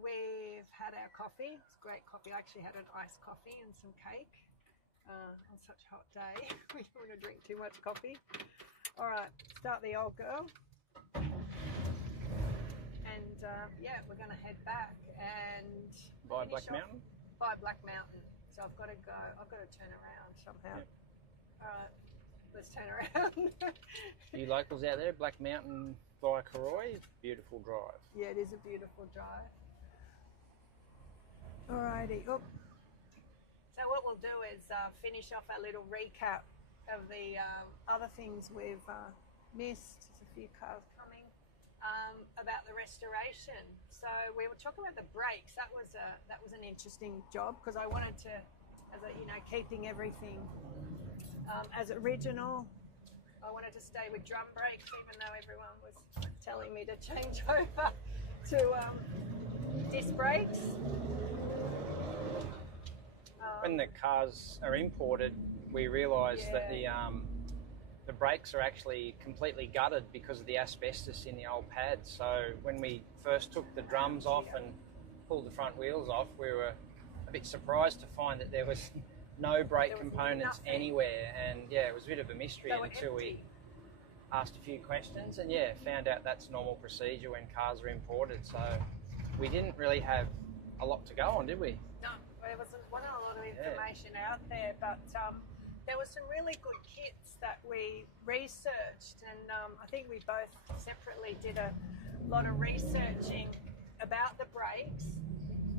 we've had our coffee. It's great coffee. I actually had an iced coffee and some cake on such a hot day. We don't want to drink too much coffee. All right, start the old girl. And yeah, we're going to head back and by Black Mountain. By Black Mountain. So I've got to go. I've got to turn around somehow. Yep. All right, let's turn around. You locals out there, Black Mountain via Karoi, beautiful drive. Yeah, it is a beautiful drive. Alrighty. Oh. So what we'll do is finish off our little recap of the other things we've missed. There's a few cars coming about the restoration. So we were talking about the brakes. That was an interesting job because I wanted to, keeping everything as original. I wanted to stay with drum brakes, even though everyone was telling me to change over to disc brakes. When the cars are imported, we realise that the brakes are actually completely gutted because of the asbestos in the old pads. So when we first took the drums off and pulled the front wheels off, we were a bit surprised to find that there was no brake components anywhere, and yeah, it was a bit of a mystery until we asked a few questions and found out that's normal procedure when cars are imported. So we didn't really have a lot to go on, did we? No, there wasn't a lot of information out there, but there were some really good kits that we researched, and I think we both separately did a lot of researching about the brakes.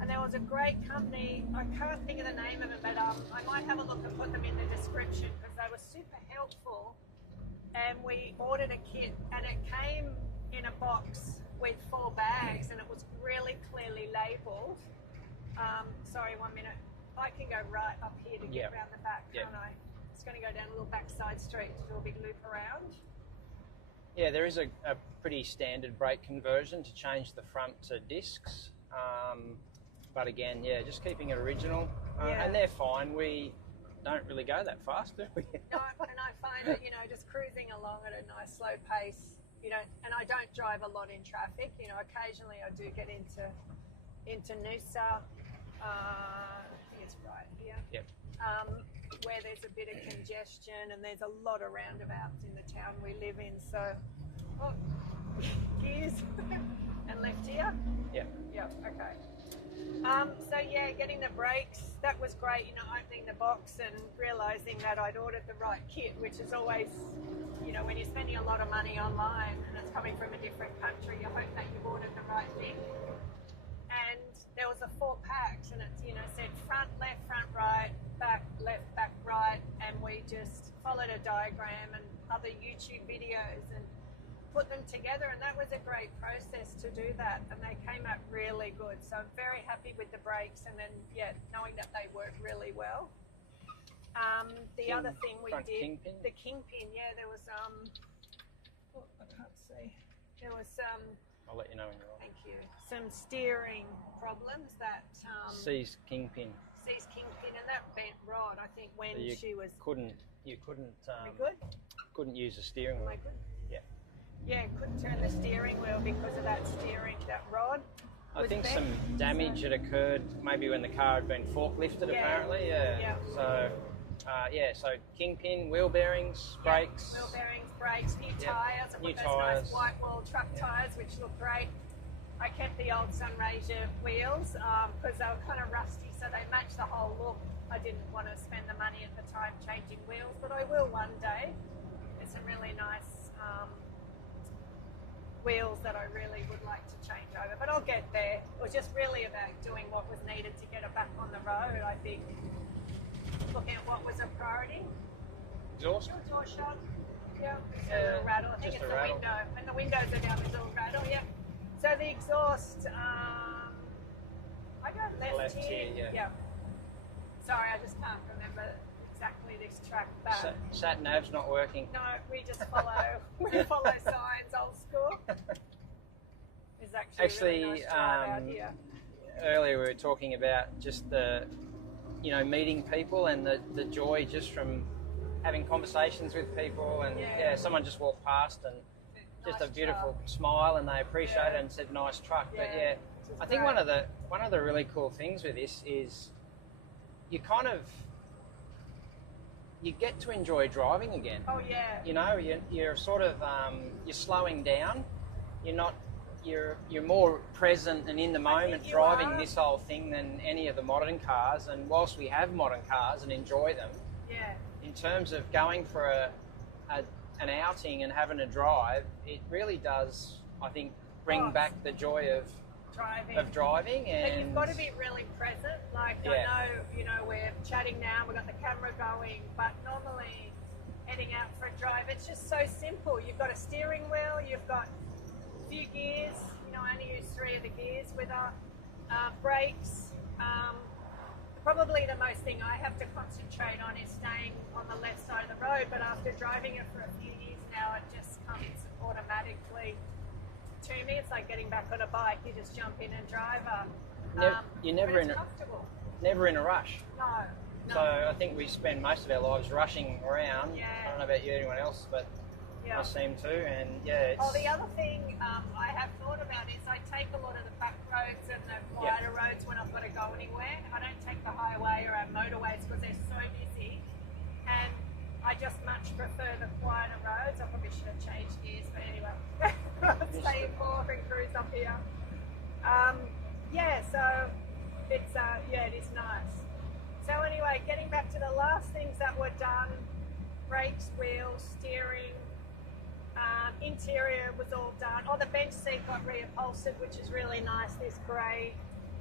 And there was a great company, I can't think of the name of it, but I might have a look and put them in the description because they were super helpful. And we ordered a kit and it came in a box with 4 bags and it was really clearly labelled. Sorry, 1 minute. I can go right up here to get around the back, can't I? It's going to go down a little backside street to do a big loop around. Yeah, there is a pretty standard brake conversion to change the front to discs. But again, just keeping it original. And they're fine. We don't really go that fast, do we? No, and I find that, just cruising along at a nice slow pace, and I don't drive a lot in traffic. Occasionally I do get into Noosa, I think it's right here. Yep. Where there's a bit of congestion and there's a lot of roundabouts in the town we live in. So, gears and left here. Yeah. Yep. Okay. So yeah, getting the brakes, that was great, opening the box and realising that I'd ordered the right kit, which is always, when you're spending a lot of money online and it's coming from a different country, you hope that you've ordered the right thing. And there was a 4 packs and it's, said front, left, front, right, back, left, back, right, and we just followed a diagram and other YouTube videos and put them together, and that was a great process to do that, and they came out really good. So I'm very happy with the brakes, and then knowing that they work really well. The other thing we did, kingpin. The kingpin, there was I can't see. There was I'll let you know when you're on. Thank you. Some steering problems that Seized kingpin, and that bent rod. I think when so she was couldn't use the steering wheel. Am I good? Yeah, couldn't turn the steering wheel because of that rod. I think some damage had occurred maybe when the car had been forklifted apparently. Yeah. So, so kingpin, wheel bearings, brakes. Wheel bearings, brakes, new tyres. I put those nice white wall truck tyres which look great. I kept the old Sunraysia wheels because they were kind of rusty, so they match the whole look. I didn't want to spend the money at the time changing wheels, but I will one day. There's some really nice wheels that I really would like to change over, but I'll get there. It was just really about doing what was needed to get it back on the road. I think looking at what was a priority. Exhaust? Door shot. Yeah. A little rattle. I think it's the window. And the windows are down, there's a little rattle, So the exhaust, I got left here. Yeah. Sorry, I just can't remember exactly this track back. Sat nav's not working. No, we just follow signs, old school. There's actually a really nice drive out here. Earlier we were talking about just the, meeting people and the joy just from having conversations with people, and someone just walked past and just Nice a beautiful truck. smile, and they appreciate Yeah. it and said nice truck. Yeah, But yeah, which is I think great. one of the really cool things with this is you kind of you get to enjoy driving again. Oh yeah. You know, you're sort of you're slowing down. You're not. You're more present and in the moment you driving are. this whole thing than any of the modern cars. And whilst we have modern cars and enjoy them, Yeah. in terms of going for an outing and having a drive, it really does, I think, bring Oh, back the joy of Driving. and But you've got to be really present. Like Yeah. I know, you know, we're chatting now, we've got the camera going, but normally heading out for a drive, it's just so simple. You've got a steering wheel, you've got a few gears, you know, I only use 3 of the gears with our brakes. Probably the most thing I have to concentrate on is staying on the left side of the road, but after driving it for a few years now, it just comes automatically to me. It's like getting back on a bike. You just jump in and drive up. you're never but in it's a, comfortable. never in a rush. No. So I think we spend most of our lives rushing around. Yeah. I don't know about you, anyone else, but Yeah. I seem to. And yeah, it's, Oh, the other thing I have thought about is I take a lot of the back roads and the quieter roads when I've got to go anywhere. I don't take the highway or our motorways because they're so busy. And I just much prefer the quieter roads. I probably should have changed gears, but anyway. Stay in 4 and cruise up here. Yeah, so it's it is nice. So anyway, getting back to the last things that were done, brakes, wheels, steering, interior was all done. Oh, the bench seat got reupholstered, which is really nice. This grey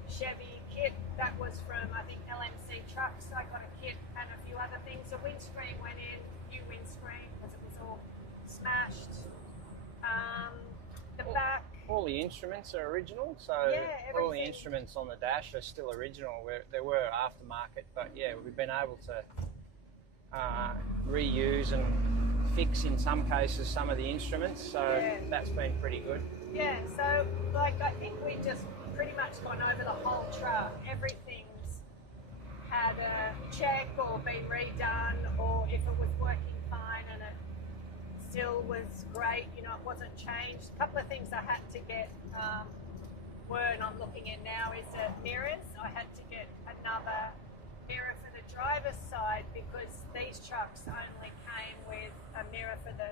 Chevy kit that was from, I think, LMC Trucks. I got a kit and a few other things. The windscreen went in, new windscreen because it was all smashed. The back. all the instruments are original, so Yeah, all the everything. instruments on the dash are still original. There were aftermarket, but yeah, we've been able to reuse and fix in some cases some of the instruments, so Yeah. that's been pretty good. Yeah, so like I think we just pretty much gone over the whole truck. Everything's had a check or been redone, or if it was working fine and it still was great, you know, it wasn't changed. A couple of things I had to get were, and I'm looking at now, is the mirrors. I had to get another mirror for the driver's side because these trucks only came with a mirror for the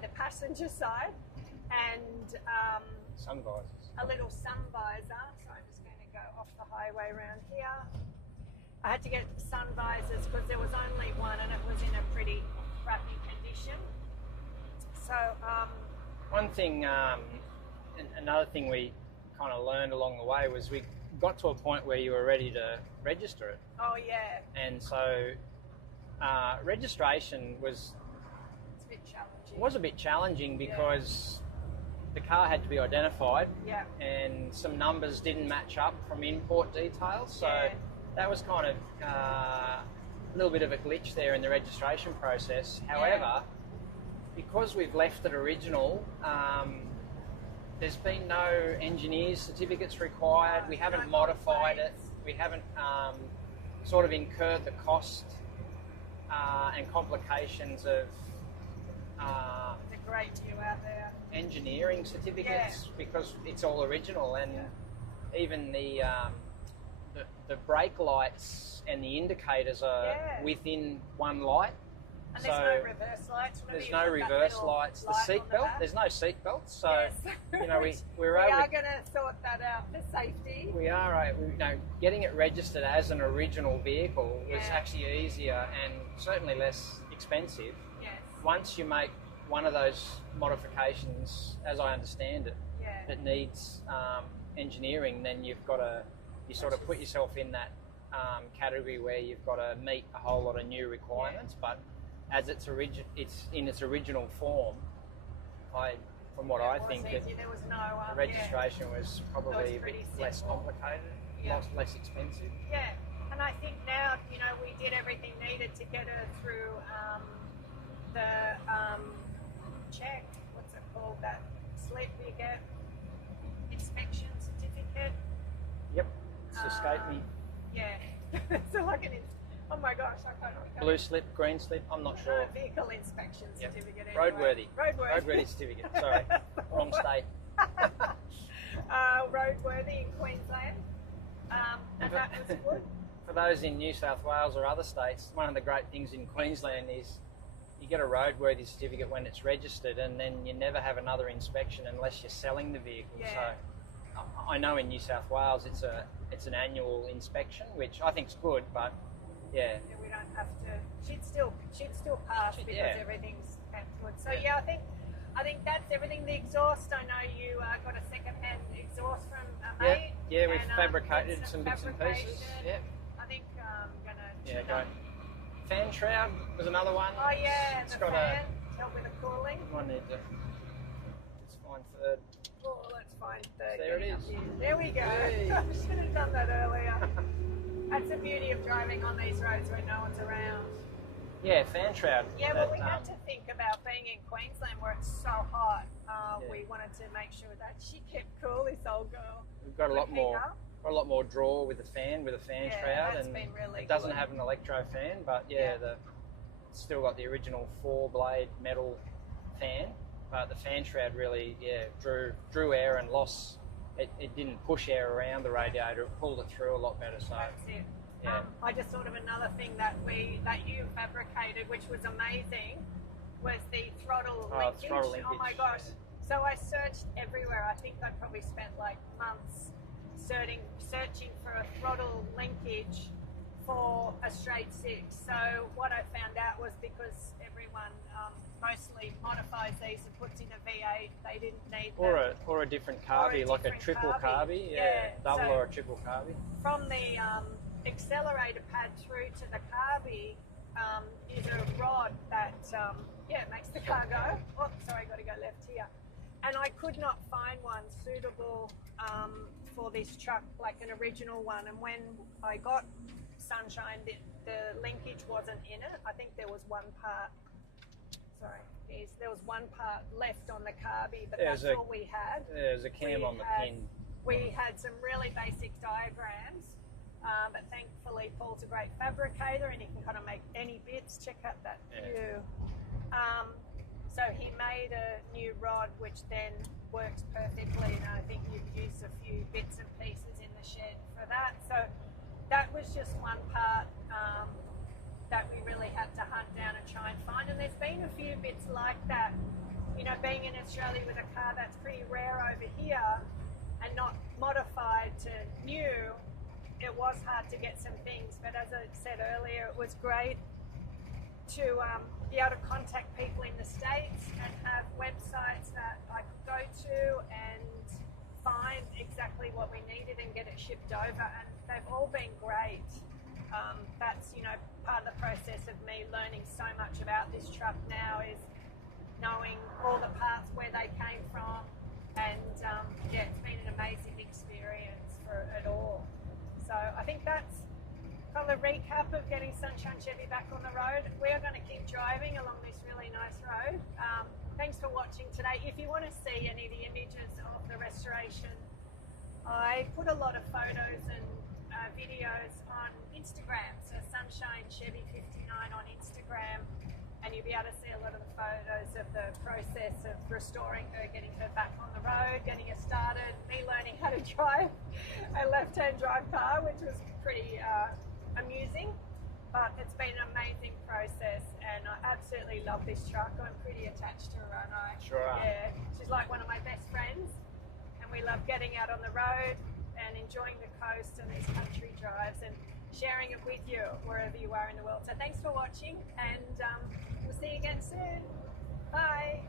the passenger side, and Sun visors. a little sun visor. So I'm just going to go off the highway around here. I had to get sun visors because there was only one and it was in a pretty crappy condition. So, One thing, another thing we kind of learned along the way was we got to a point where you were ready to register it. oh yeah, And so registration was it's a bit challenging. a bit challenging because the car had to be identified Yeah, and some numbers didn't match up from import details. So Yeah. that was kind of a little bit of a glitch there in the registration process. However, because we've left it original, there's been no engineer's certificates required. We haven't No modified it. plates. We haven't sort of incurred the cost and complications of it's a great view out there. engineering certificates because it's all original, and even the brake lights and the indicators are Yeah. within one light. And there's no reverse lights. Remember There's you've no got that reverse little lights. The light seat on belt, back? there's no seat belts, so Yes. you know we we able are to going to sort that out for safety. We are, you know, getting it registered as an original vehicle was Yeah. actually easier and certainly less expensive. Yes. Once you make one of those modifications, as I understand it, Yeah. that needs engineering, then you sort of put yourself in that category where you've got to meet a whole lot of new requirements. But as it's in its original form, from what I It was think, easy. There was no the registration was probably a pretty bit less simple. complicated, Yeah. less expensive. Yeah, and I think now, you know, we did everything needed to get her through the check. What's it called? That slip you get, inspection certificate. Yep, it's escaped me. Yeah, so like Oh my gosh, I can't. Blue slip, green slip, I'm not sure. Vehicle inspection Yep. certificate. Anyway. Roadworthy. Roadworthy. Roadworthy certificate, sorry. Wrong state. Roadworthy in Queensland. And that was good. For those in New South Wales or other states, one of the great things in Queensland is you get a roadworthy certificate when it's registered, and then you never have another inspection unless you're selling the vehicle. Yeah. So I know in New South Wales it's an annual inspection, which I think's good, but yeah. We don't have to. She'd still pass because everything's good. So yeah, I think that's everything. The exhaust, I know you got a second-hand exhaust from a mate. Yeah, we've fabricated some bits and pieces. Yeah. I think I'm gonna. Yeah, great. Fan shroud was another one. Oh yeah, it's the got fan help with the cooling. One need to. Let's find third. Oh, let's find third. There it is. There we go. Hey. I should have done that earlier. That's the beauty of driving on these roads when no one's around. Yeah, fan shroud. Yeah, well, we had to think about being in Queensland where it's so hot. We wanted to make sure that she kept cool, this old girl. We've got a lot more draw with the fan shroud, that's and been really it doesn't good. have an electro fan, but it's still got the original 4-blade metal fan, but the fan shroud really drew air and loss. It didn't push air around the radiator; it pulled it through a lot better. So that's it. Yeah. I just thought of another thing that you fabricated, which was amazing, was the throttle linkage. Throttle linkage. Oh my gosh. So I searched everywhere. I think I probably spent like months searching for a throttle linkage for a straight six. So what I found out was because everyone mostly modifies these and puts in a V8, they didn't need or a different carby, like a triple carby, double or a triple carby. From the accelerator pad through to the carby is a rod that makes the car go. Oh, sorry, got to go left here. And I could not find one suitable for this truck, like an original one. And when I got Sunshine, the linkage wasn't in it. I think there was one part. There was one part left on the carby, but that's all we had. There's a cam on the pin. We had some really basic diagrams. But thankfully Paul's a great fabricator and he can kind of make any bits. Check out that view. So he made a new rod which then works perfectly, and I think you've used a few bits and pieces in the shed for that. So that was just one part that we really had to hunt down and try and find, and there's been a few bits like that. You know, being in Australia with a car that's pretty rare over here and not modified to new, it was hard to get some things, but as I said earlier, it was great to be able to contact people in the States and have websites that I could go to and find exactly what we needed and get it shipped over, and they've all been great. That's, you know, part of the process of me learning so much about this truck now is knowing all the parts, where they came from, and it's been an amazing experience for it all. So I think that's kind of a recap of getting Sunshine Chevy back on the road. We are going to keep driving along this really nice road. Thanks for watching today. If you want to see any of the images of the restoration, I put a lot of photos and videos on Instagram. So Sunshine Chevy 59 on Instagram, and you'll be able to see a lot of the photos of the process of restoring her, getting her back on the road, getting her started, me learning how to drive a left-hand drive car, which was pretty amusing, but it's been an amazing process, and I absolutely love this truck. I'm pretty attached to her, aren't I? Sure are. Yeah, she's like one of my best friends, and we love getting out on the road and enjoying the coast and these country drives and sharing it with you wherever you are in the world. So thanks for watching, and we'll see you again soon. Bye.